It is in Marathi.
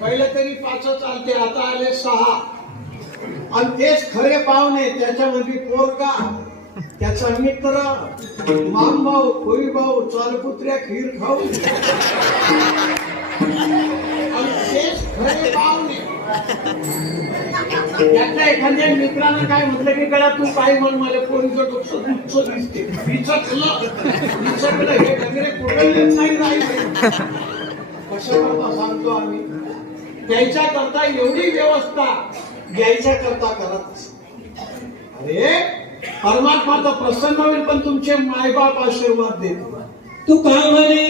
पहिले तरी पाच चालते आता आले सहा. आणि तेच खरे पाहुणे त्याच्यामध्ये पोरका त्याचा मित्र माम भाऊ कोळी भाऊ चालपुत्र्या खीर खाऊ. आणि तेच खरे पाहुणे. त्याच्या एखाद्या मित्रानं काय म्हटलं की गळा तू काय म्हण मला पोरीचं डोकं तुच्छ दिसते. विचकलं विचकलं हे डगरे कुठे नाही राहिले? कशाकरता सांगतो आम्ही. त्यांच्याकरता एवढी व्यवस्था यायच्या करता करत अरे परमात्मा तर प्रसन्न होईल पण तुमचे मायबाप आशीर्वाद देतो तू कामरे